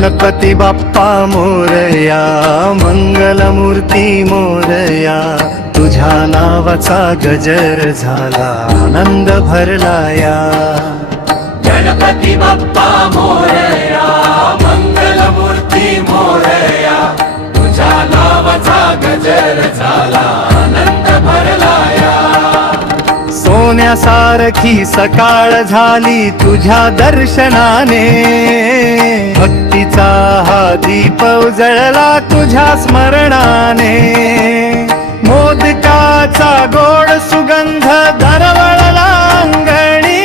गणपती बाप्पा मोरया, मंगलमूर्ती मोरया, तुझ्या नावाचा गजर झाला, आनंद भरलाया। गणपती बाप्पा मोरया, मंगलमूर्ती मोरया, तुझ्या नावाचा गजर झाला, आनंद भरलाया। सोन्यासारखी सकाळ झाली तुझ्या दर्शनाने, भक्तीचा हा दीप उजळला तुझ्या स्मरणाने। मोदकाचा गोड सुगंध दरवळला अंगणी,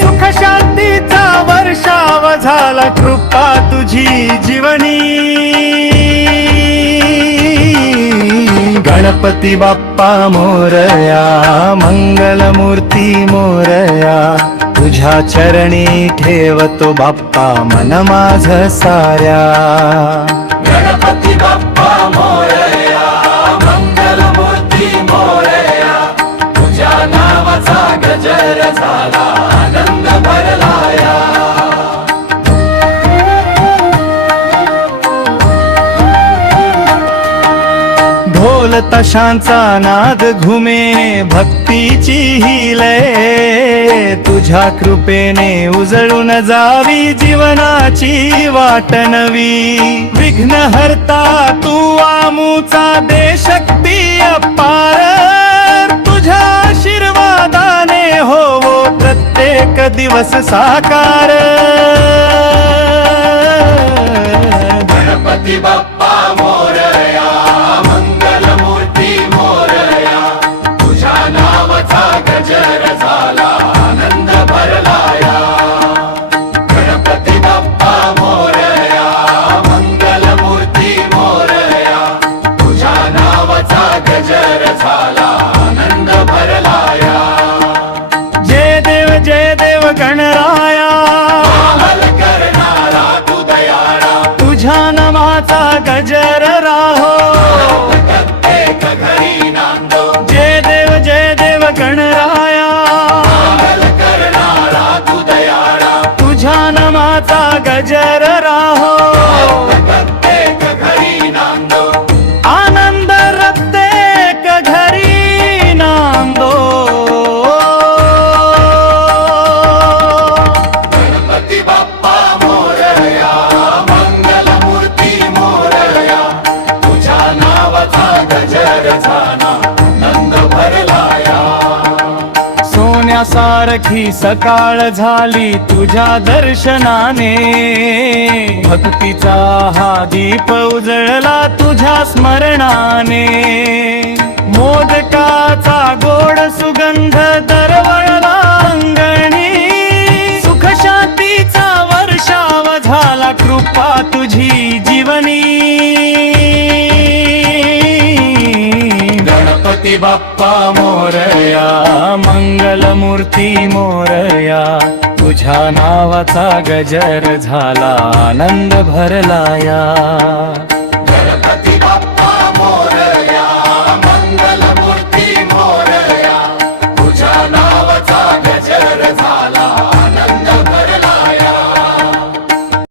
सुख शांतीचा वर्षाव झाला, कृपा तुझी जीवनी। गणपती बाप्पा मोरया, मंगलमूर्ती मोरया, तुझ्या चरणी ठेवतो बाप्पा मन माझ साऱ्या। गणपती बाप्पा मोरया, मंगलमूर्ती मोरया, तुझ्या नावाचा गजर झाला, आनंद भरलाया। ढोल ताशांचा नाद घुमे, भक्तीची ही लय, तुझ्या कृपेने उजळून जावी जीवनाची वाट नवी। विघ्नहर्ता तू आमुचा दे शक्ती अपार, तुझ्या आशीर्वादाने होवो प्रत्येक दिवस साकार। गणपती बाप्पा मोरया, मंगलमूर्ती मोरया, तुझ्या नावाचा गजर झाला, आनंद भरलाया। गणपती बाप्पा मोरया, मंगलमूर्ती मोरया, तुझ्या नावाचा गजर झाला, आनंद भरलाया। जय देव गणराया, अमल करणारा तू दयाळा, तुझ्या नामाचा गजर राहो। प्रत्येक घरी नांदो, जय देव गणराया, अमल करणारा तू दयाळा, तुझ्या नामाचा गजर राहो। प्रत्येक घरी नांदो, आनंद प्रत्येक घरी नांदो। गणपती बाप्पा मोरया, मंगलमूर्ती मोरया, तुझ्या नावाचा गजर झाला, आनंद भरलाया। सोन्यासारखी सकाळ झाली तुझ्या दर्शनाने, भक्तीचा हा दीप उजळला तुझ्या स्मरणाने। मोदकाचा गोड सुगंध दरवळला अंगणी, सुख शांतीचा वर्षाव झाला, कृपा तुझी जीवनी। गणपती बाप्पा मोरया, मंगलमूर्ती मोरया, तुझ्या नावाचा गजर झाला, आनंद भरलाया।